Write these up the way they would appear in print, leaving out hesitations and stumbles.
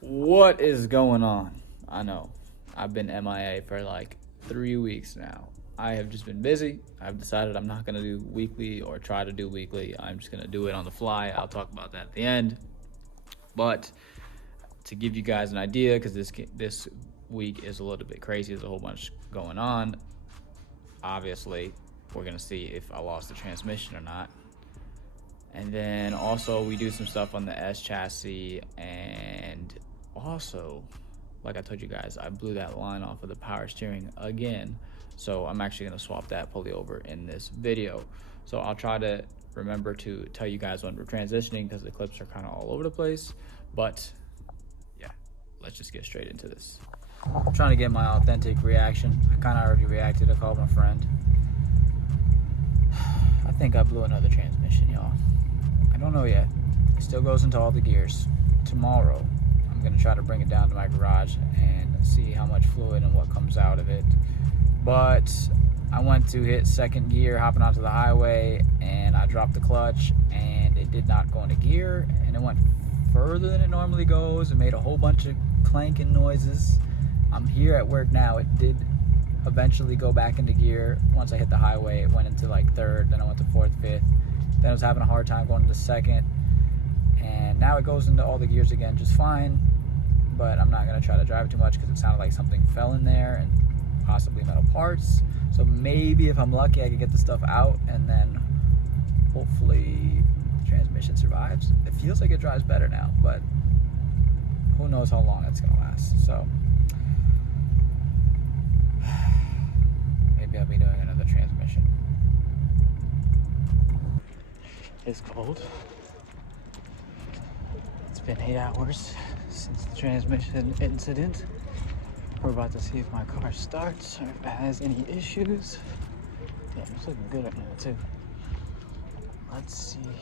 What is going on? I know I've been MIA for like 3 weeks now. I have just been busy. I've decided I'm not going to do weekly or try to do weekly. I'm just going to do it on the fly. I'll talk about that at the end. But to give you guys an idea, because this week is a little bit crazy, there's a whole bunch going on. Obviously, we're going to see if I lost the transmission or not. And then also we do some stuff on the S chassis, and also, like I told you guys, I blew that line off of the power steering again. So I'm actually gonna swap that pulley over in this video. So I'll try to remember to tell you guys when we're transitioning because the clips are kind of all over the place. But yeah, let's just get straight into this. I'm trying to get my authentic reaction. I kind of already reacted. I called my friend. I think I blew another transmission, y'all. I don't know yet. It still goes into all the gears. Tomorrow, I'm gonna try to bring it down to my garage and see how much fluid and what comes out of it. But I went to hit second gear, hopping onto the highway, and I dropped the clutch, and it did not go into gear, and it went further than it normally goes. It made a whole bunch of clanking noises. I'm here at work now. It did eventually go back into gear. Once I hit the highway, it went into like third, then I went to fourth, fifth. Then I was having a hard time going into second, and now it goes into all the gears again just fine. But I'm not gonna try to drive it too much because it sounded like something fell in there and possibly metal parts. So maybe if I'm lucky, I can get the stuff out, and then hopefully the transmission survives. It feels like it drives better now, but who knows how long it's gonna last. So maybe I'll be doing another transmission. It's cold. It's been 8 hours since the transmission incident. We're about to see if my car starts or if it has any issues. Damn, it's looking good right now too. Let's see here.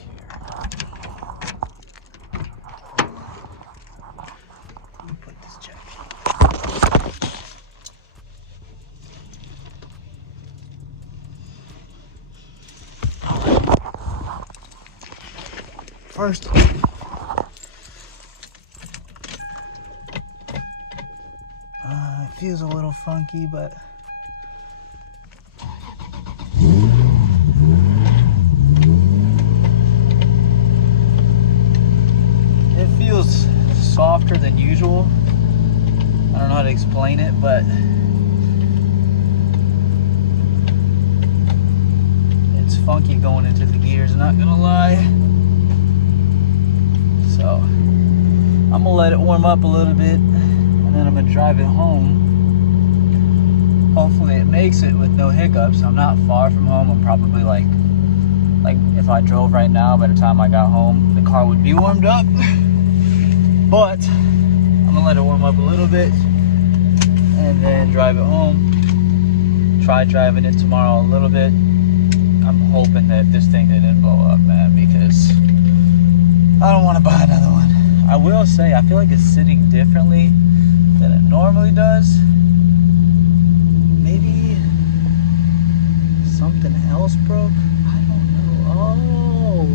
Let me put this jack. First, it feels a little funky, but it feels softer than usual. I don't know how to explain it, but it's funky going into the gears, not gonna lie. So I'm gonna let it warm up a little bit, and then I'm gonna drive it home. Hopefully it makes it with no hiccups. I'm not far from home. I'm probably like if I drove right now, by the time I got home, the car would be warmed up. But I'm gonna let it warm up a little bit and then drive it home. Try driving it tomorrow a little bit. I'm hoping that this thing didn't blow up, man, because I don't want to buy another one. I will say, I feel like it's sitting differently than it normally does. Maybe something else broke? I don't know. Oh,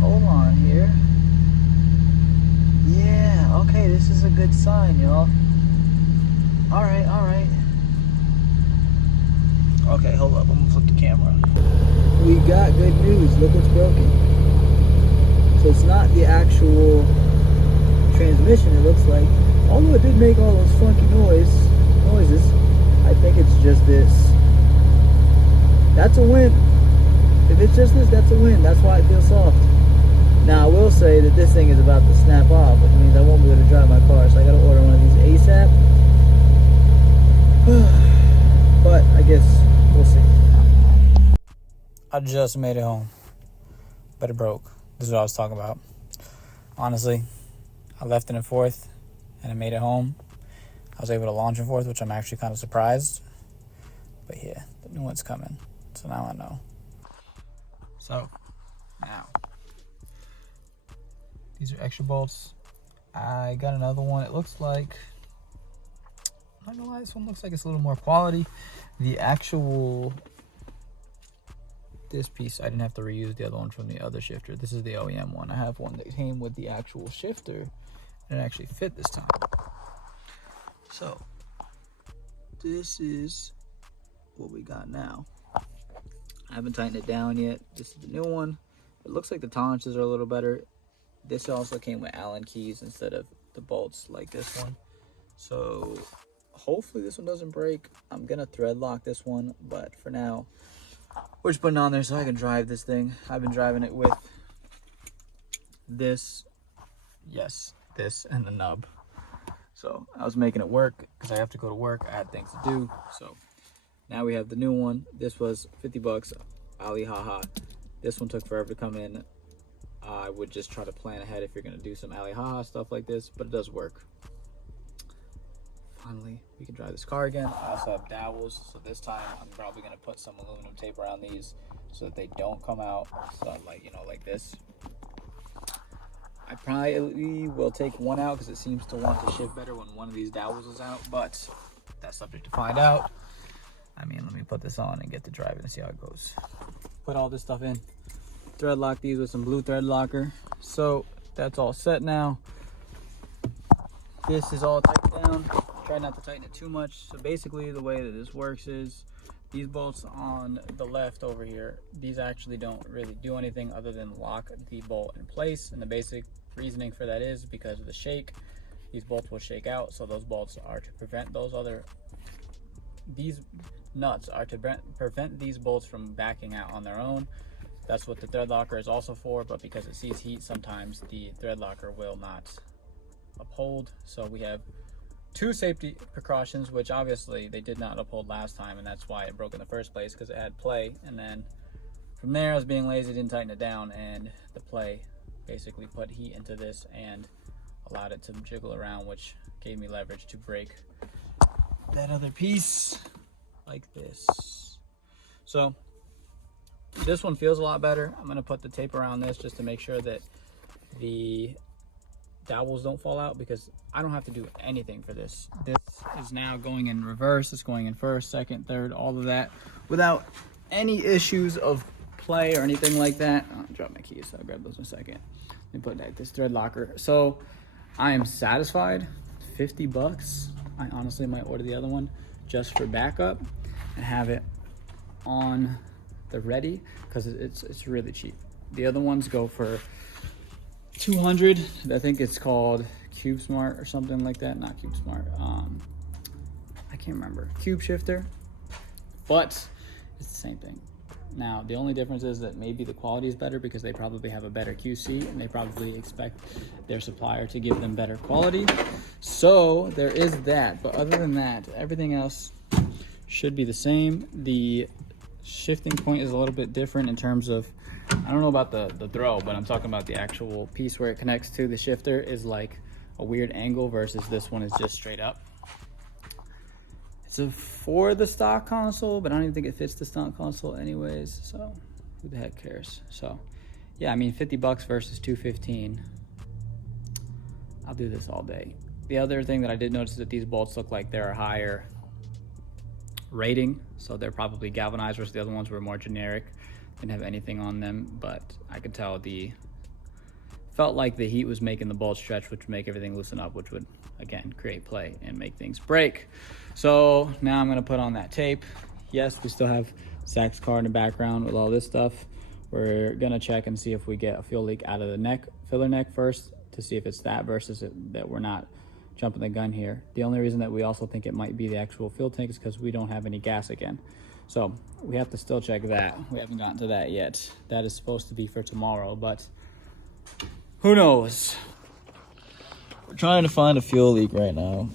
hold on here. Yeah, okay, this is a good sign, y'all. All right. Okay, hold up, I'm gonna flip the camera. We got good news. Look what's broken. So it's not the actual transmission, it looks like. Although it did make all those funky noises, I think it's just this. That's a win. If it's just this, that's a win. That's why it feels soft. Now, I will say that this thing is about to snap off, which means I won't be able to drive my car, so I gotta order one of these ASAP. But I guess we'll see. I just made it home, but it broke. This is what I was talking about. Honestly, I left it in fourth and I made it home. I was able to launch in fourth, which I'm actually kind of surprised. But yeah, the new one's coming. So now I know. So, now, these are extra bolts. I got another one. It looks like, I'm not gonna lie, this one looks like it's a little more quality. The actual this piece, I didn't have to reuse the other one from the other shifter. This is the OEM one. I have one that came with the actual shifter, and it actually fit this time. So this is what we got now. I haven't tightened it down yet. This is the new one. It looks like the tolerances are a little better. This also came with Allen keys instead of the bolts like this one. So hopefully this one doesn't break. I'm gonna thread lock this one, but for now, we're just putting it on there so I can drive this thing. I've been driving it with this, yes, this and the nub. So I was making it work because I have to go to work. I had things to do. So now we have the new one. This was 50 bucks, Ali haha. This one took forever to come in. I would just try to plan ahead if you're gonna do some Ali haha stuff like this, but it does work. Finally, we can drive this car again. I also have dowels, so this time I'm probably gonna put some aluminum tape around these so that they don't come out, so like, you know, like this. I probably will take one out because it seems to want to shift better when one of these dowels is out, but that's subject to find out. I mean, let me put this on and get to driving and see how it goes. Put all this stuff in. Thread lock these with some blue thread locker. So that's all set now. This is all tightened down. Try not to tighten it too much. So basically the way that this works is these bolts on the left over here, these actually don't really do anything other than lock the bolt in place. And the basic reasoning for that is because of the shake. These bolts will shake out. So those bolts are to prevent these nuts are to prevent these bolts from backing out on their own. That's what the thread locker is also for, but because it sees heat, sometimes the thread locker will not uphold. So we have two safety precautions, which obviously they did not uphold last time, and that's why it broke in the first place, because it had play. And then from there, I was being lazy, didn't tighten it down, and the play basically put heat into this and allowed it to jiggle around, which gave me leverage to break that other piece like this. So this one feels a lot better. I'm gonna put the tape around this just to make sure that the dowels don't fall out, because I don't have to do anything for this. This is now going in reverse. It's going in first, second, third, all of that without any issues of play or anything like that. Oh, I dropped my keys, so I'll grab those in a second. Let me put that this thread locker. So I am satisfied. 50 bucks. I honestly might order the other one just for backup and have it on the ready, because it's really cheap. The other ones go for 200. I think it's called Cube Smart or something like that. Not Cube Smart. I can't remember. Cube Shifter. But it's the same thing. Now, the only difference is that maybe the quality is better because they probably have a better QC and they probably expect their supplier to give them better quality. So there is that. But other than that, everything else should be the same. The shifting point is a little bit different in terms of, I don't know about the throw, but I'm talking about the actual piece where it connects to the shifter is like a weird angle versus this one is just straight up. It's for the stock console, but I don't even think it fits the stock console anyways, so who the heck cares? So yeah, I mean, 50 bucks versus 215. I'll do this all day. The other thing that I did notice is that these bolts look like they're a higher rating, so they're probably galvanized, versus the other ones were more generic, didn't have anything on them. But I could tell felt like the heat was making the bolt stretch, which would make everything loosen up, which would again create play and make things break. So now I'm going to put on that tape. Yes, we still have Zach's car in the background with all this stuff. We're going to check and see if we get a fuel leak out of the filler neck first, to see if it's that versus that we're not jumping the gun here. The only reason that we also think it might be the actual fuel tank is because we don't have any gas again. So we have to still check that. We haven't gotten to that yet. That is supposed to be for tomorrow, but who knows? We're trying to find a fuel leak right now.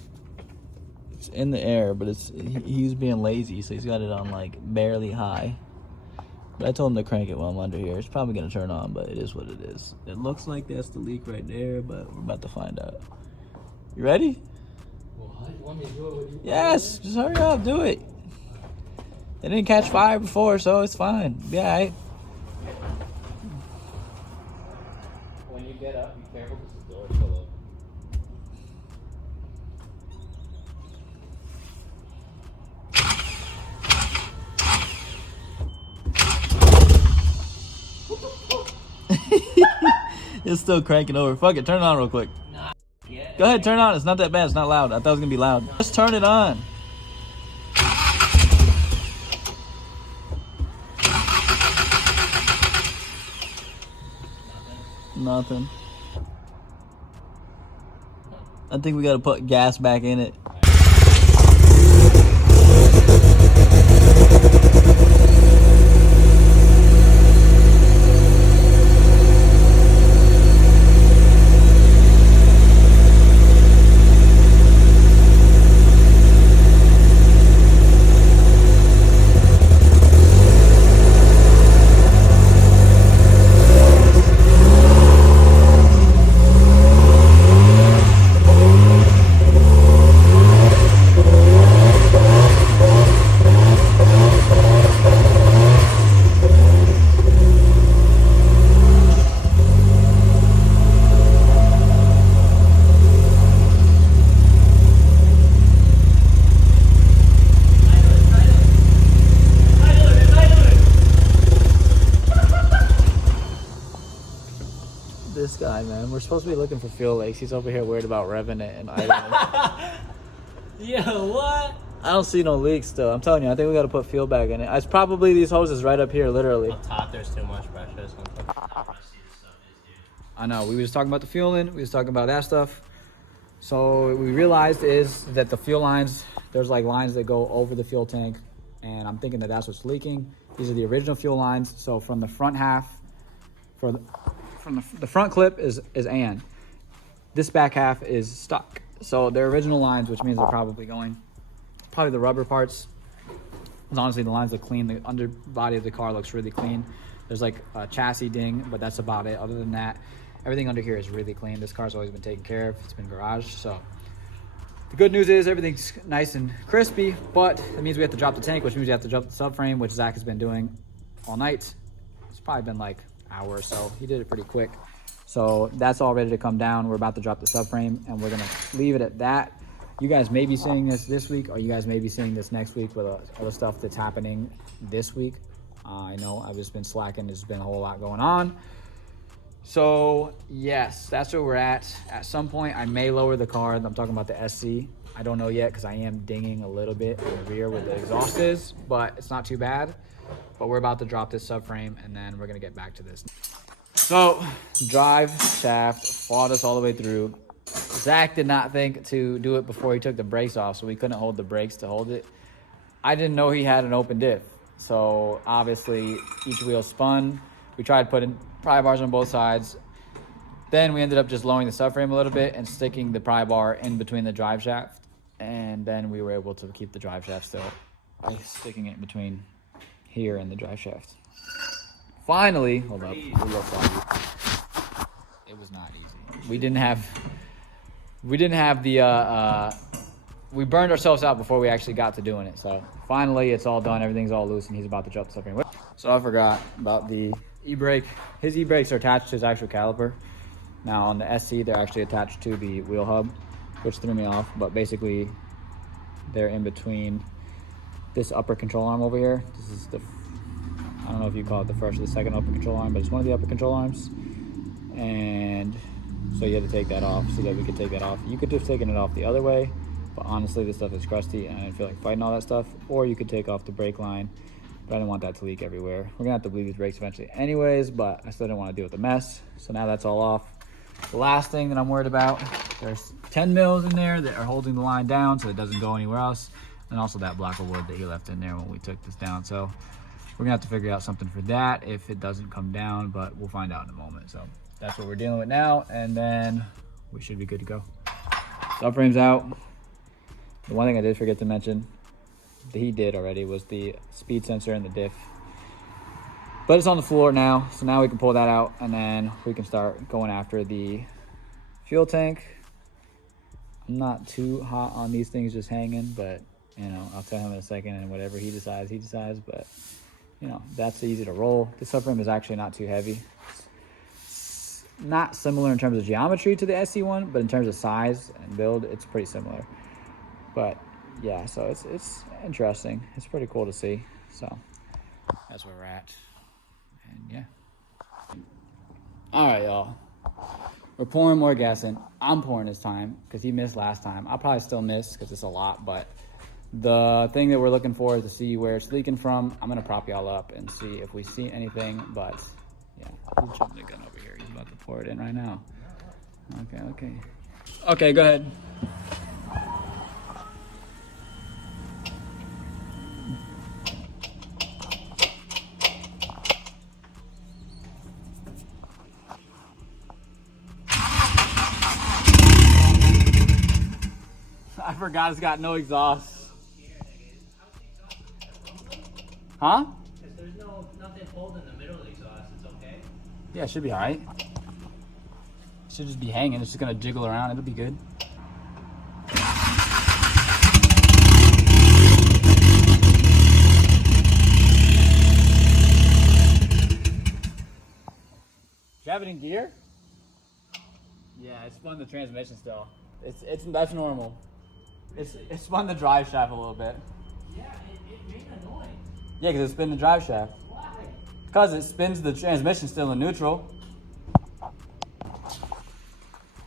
It's in the air, but he's being lazy, so he's got it on like barely high. But I told him to crank it while I'm under here. It's probably gonna turn on, but it is what it is. It looks like that's the leak right there, but we're about to find out. You ready? Well, you want me to do it with you? Yes, just hurry up, do it. It didn't catch fire before, so it's fine. Yeah, all right. When you get up, be careful because the door's still open. It's still cranking over. Fuck it, turn it on real quick. Nah, yeah. Go ahead, turn it on. It's not that bad. It's not loud. I thought it was gonna be loud. Just turn it on. Nothing. I think we gotta put gas back in it. This guy, man. We're supposed to be looking for fuel leaks. He's over here worried about revving it, and Yo, what? I don't see no leaks still. I'm telling you, I think we gotta put fuel back in it. It's probably these hoses right up here, literally. Up top, there's too much pressure. I know. We was talking about the fueling. We was talking about that stuff. So what we realized is that the fuel lines, there's like lines that go over the fuel tank, and I'm thinking that that's what's leaking. These are the original fuel lines. So from the front half, from the front clip is AN. This back half is stock. So they're original lines, which means they're probably the rubber parts. Because honestly, the lines look clean. The underbody of the car looks really clean. There's like a chassis ding, but that's about it. Other than that, everything under here is really clean. This car's always been taken care of. It's been garaged. So the good news is everything's nice and crispy, but it means we have to drop the tank, which means we have to drop the subframe, which Zach has been doing all night. It's probably been like hour or so. He did it pretty quick. So that's all ready to come down. We're about to drop the subframe, and we're gonna leave it at that. You guys may be seeing this week, or you guys may be seeing this next week with other stuff that's happening this week. I know I've just been slacking. There's been a whole lot going on. So yes, that's where we're at. At some point, I may lower the car. I'm talking about the SC. I don't know yet because I am dinging a little bit in the rear where the exhaust is, but it's not too bad. But we're about to drop this subframe, and then we're gonna get back to this. So drive shaft fought us all the way through. Zach did not think to do it before he took the brakes off, so we couldn't hold the brakes to hold it. I didn't know he had an open diff, so obviously each wheel spun. We tried putting pry bars on both sides. Then we ended up just lowering the subframe a little bit and sticking the pry bar in between the drive shaft, and then we were able to keep the drive shaft still by sticking it in between here and the drive shaft. Finally, hold up, it was not easy. We didn't have the we burned ourselves out before we actually got to doing it. So finally it's all done, everything's all loose, and he's about to drop the subframe. So I forgot about the e-brake. His e-brakes are attached to his actual caliper. Now on the SC, they're actually attached to the wheel hub, which threw me off, but basically they're in between this upper control arm over here. This is the, I don't know if you call it the first or the second upper control arm, but it's one of the upper control arms. And so you had to take that off so that we could take that off. You could just taken it off the other way, but honestly this stuff is crusty and I didn't feel like fighting all that stuff. Or you could take off the brake line, but I didn't want that to leak everywhere. We're gonna have to bleed these brakes eventually anyways, but I still didn't want to deal with the mess. So now that's all off. The last thing that I'm worried about, there's 10 mils in there that are holding the line down so it doesn't go anywhere else. And also that block of wood that he left in there when we took this down. So we're gonna have to figure out something for that if it doesn't come down, but we'll find out in a moment. So that's what we're dealing with now, and then we should be good to go. Subframe's out. The one thing I did forget to mention, that he did already, was the speed sensor and the diff. But it's on the floor now, so now we can pull that out, and then we can start going after the fuel tank. I'm not too hot on these things just hanging, but you know, I'll tell him in a second, and whatever he decides, but you know, that's easy to roll. This subframe is actually not too heavy. It's not similar in terms of geometry to the SC1, but in terms of size and build, it's pretty similar. But yeah, so it's interesting. It's pretty cool to see. So that's where we're at. And yeah. All right, y'all. We're pouring more gas in. I'm pouring this time because he missed last time. I'll probably still miss because it's a lot, but the thing that we're looking for is to see where it's leaking from. I'm gonna prop y'all up and see if we see anything, but yeah, he's jumping the gun over here. He's about to pour it in right now. Okay, go ahead. I forgot it's got no exhaust. Huh? If there's nothing pulled in the middle of the exhaust, it's okay. Yeah, it should be alright. Should just be hanging. It's just gonna jiggle around. It'll be good. Do you have it in gear? Yeah, it spun the transmission still. That's normal. It spun the drive shaft a little bit. Yeah, it made a noise. Yeah, because it spun the drive shaft. Why? Because it spins the transmission still in neutral.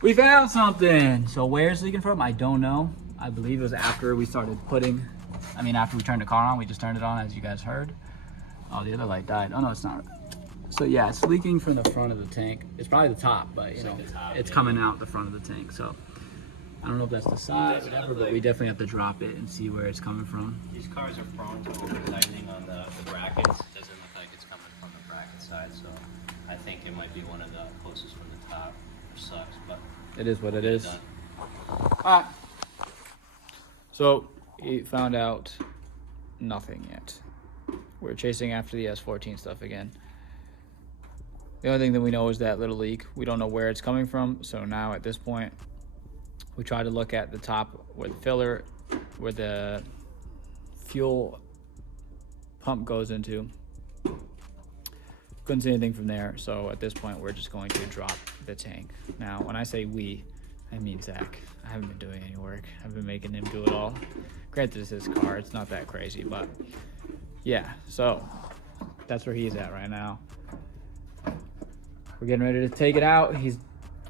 We found something. So where it's leaking from, I don't know. I believe it was after we started after we turned the car on. We just turned it on, as you guys heard. Oh, the other light died. Oh no, it's not. So yeah, it's leaking from the front of the tank. It's probably the top, but you know, it's coming out the front of the tank. So I don't know if that's the side or whatever, but we definitely have to drop it and see where it's coming from. These cars are prone to over-tightening on the brackets. It doesn't look like it's coming from the bracket side, so I think it might be one of the closest from the top, which sucks, but It is what it is. done. Alright. So we found out nothing yet. We're chasing after the S14 stuff again. The only thing that we know is that little leak. We don't know where it's coming from, so now at this point we try to look at the top where the filler, where the fuel pump goes into. Couldn't see anything from there, so at this point we're just going to drop the tank. Now when I say we, I mean Zach. I haven't been doing any work. I've been making him do it all. Granted, it's his car, it's not that crazy, but yeah, so that's where he's at right now. We're getting ready to take it out. He's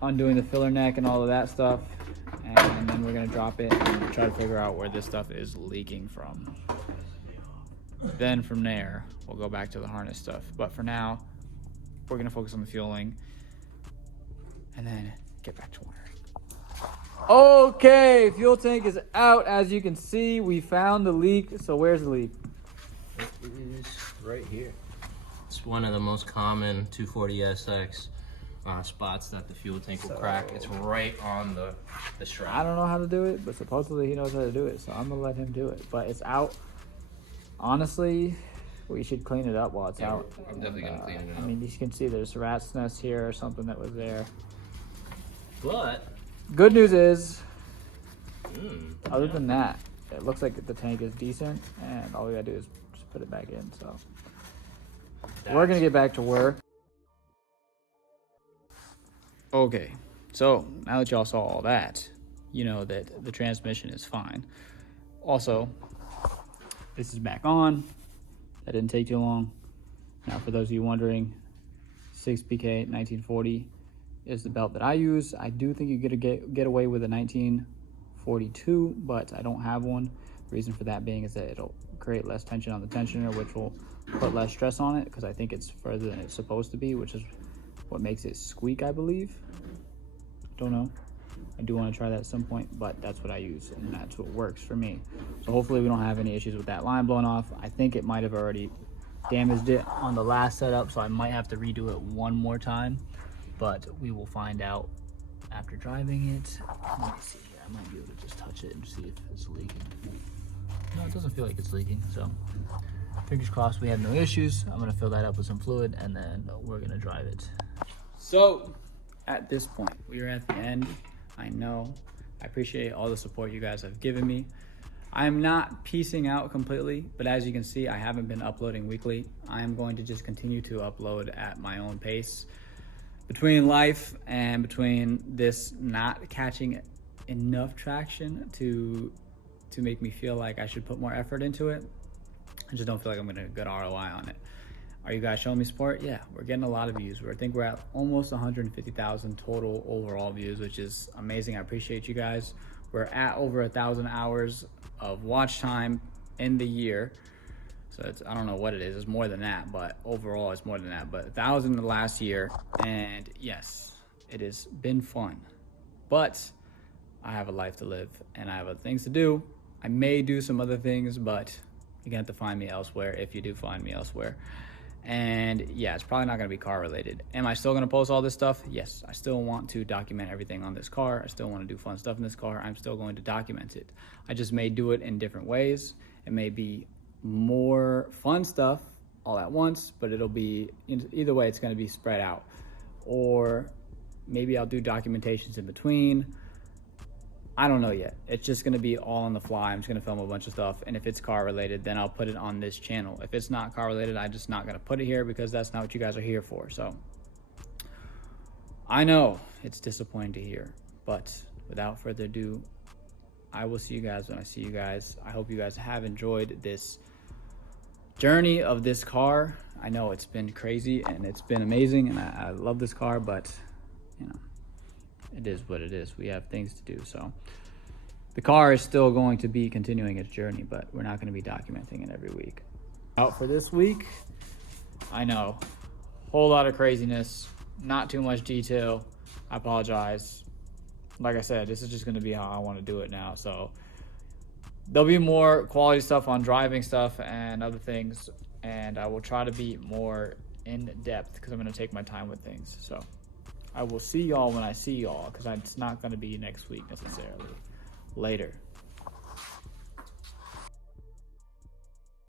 undoing the filler neck and all of that stuff, and then we're gonna drop it and try to figure out where this stuff is leaking from. Then from there, we'll go back to the harness stuff. But for now, we're gonna focus on the fueling and then get back to wiring. Okay, fuel tank is out. As you can see, we found the leak. So where's the leak? It is right here. It's one of the most common 240SX spots that the fuel tank will crack. It's right on the shroud. I don't know how to do it, but supposedly he knows how to do it, so I'm gonna let him do it. But it's out. Honestly, we should clean it up while it's out. I'm definitely gonna clean it up. I mean, you can see there's a rat's nest here or something that was there. But Good news is, other than that, it looks like the tank is decent, and all we gotta do is just put it back in. So we're gonna get back to work. Okay, so now that y'all saw all that, you know that the transmission is fine. Also, this is back on. That didn't take too long. Now, for those of you wondering, 6PK 1940 is the belt that I use. I do think you get away with a 1942, but I don't have one. The reason for that being is that it'll create less tension on the tensioner, which will put less stress on it, because I think it's further than it's supposed to be, which is what makes it squeak, I believe. Don't know. I do want to try that at some point, but that's what I use, and that's what works for me. So hopefully we don't have any issues with that line blowing off. I think it might have already damaged it on the last setup, so I might have to redo it one more time, but we will find out after driving it. Let me see here. I might be able to just touch it and see if it's leaking. No, it doesn't feel like it's leaking, so fingers crossed we have no issues. I'm gonna fill that up with some fluid, and then we're gonna drive it. So at this point, we are at the end. I know. I appreciate all the support you guys have given me. I'm not piecing out completely, but as you can see, I haven't been uploading weekly. I am going to just continue to upload at my own pace. Between life and between this not catching enough traction to make me feel like I should put more effort into it, I just don't feel like I'm getting a good ROI on it. Are you guys showing me support? Yeah, we're getting a lot of views. I think we're at almost 150,000 total overall views, which is amazing. I appreciate you guys. We're at over 1,000 hours of watch time in the year. So it's, I don't know what it is. It's more than that, but overall it's more than that. But 1,000 in the last year. And yes, it has been fun. But I have a life to live and I have other things to do. I may do some other things, but you're gonna have to find me elsewhere if you do find me elsewhere. And yeah, it's probably not gonna be car related. Am I still gonna post all this stuff? Yes, I still want to document everything on this car. I still wanna do fun stuff in this car. I'm still going to document it. I just may do it in different ways. It may be more fun stuff all at once, but it'll be, either way, it's gonna be spread out. Or maybe I'll do documentations in between. I don't know yet. It's just gonna be all on the fly. I'm just gonna film a bunch of stuff, and if it's car related, then I'll put it on this channel. If it's not car related, I'm just not gonna put it here because that's not what you guys are here for. So I know it's disappointing to hear, but without further ado, I will see you guys when I see you guys. I hope you guys have enjoyed this journey of this car. I know it's been crazy and it's been amazing, and I love this car, but you know, it is what it is. We have things to do. So the car is still going to be continuing its journey, but we're not going to be documenting it every week. Out for this week, I know, whole lot of craziness, not too much detail. I apologize. Like I said, this is just going to be how I want to do it now. So there'll be more quality stuff on driving stuff and other things, and I will try to be more in depth because I'm going to take my time with things. So I will see y'all when I see y'all, because it's not going to be next week necessarily. Later.